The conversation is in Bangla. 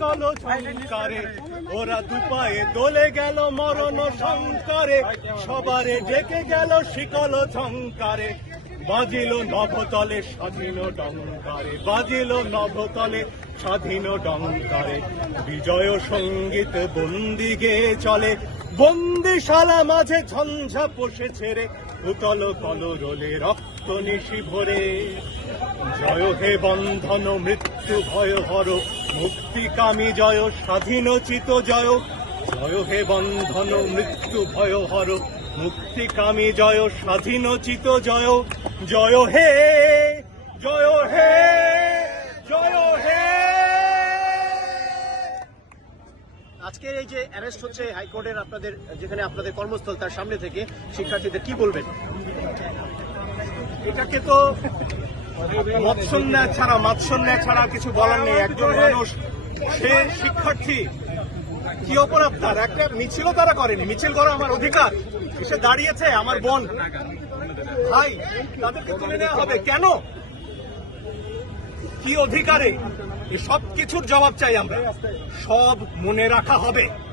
কলো সংকারে ওরা দুপায়ে দোলে গেল মরণ সংকারে সবারে ডেকে গেল শিকল সংকারে বাজিল নবতলে স্বাধীন ডঙ্কারে বাজিল নভতলে স্বাধীন ডঙ্কারে বিজয় সংগীত বন্দি গেয়ে চলে। বন্দিশালা মাঝে ঝঞ্ঝা পোষে ছেড়ে উতল কলরোলে রক্ত নিশি ভরে। জয় হে বন্ধন, মৃত্যু ভয় হর। মুক্তিকামী জয় স্বাধীন চিত জয়। জয় হে বন্ধন, মৃত্যু ভয় হর। মুক্তিকামী জয় স্বাধীন চিত জয়। জয় হে জয় হে জয় হে আজকে এই যে অ্যারেস্ট হচ্ছে হাইকোর্টের আপনাদের, যেখানে আপনাদের কর্মস্থল তার সামনে থেকে শিক্ষার্থীদের কি বলবেন? এটাকে তো মৎসন্যা ছাড়া, মাৎসন্যা ছাড়া কিছু বলার নেই। একজন মানুষ, সে শিক্ষার্থী, কি অপরাধ তার? একটা মিছিলও তারা করেনি। মিছিল করা আমার অধিকার। এসে দাঁড়িয়েছে, আমার বোন। ভাই, তাদেরকে তুলে নেওয়া হবে। কেন? কি অধিকারে? এই সব কিছুর জবাব চাই আমরা। সব মনে রাখা হবে।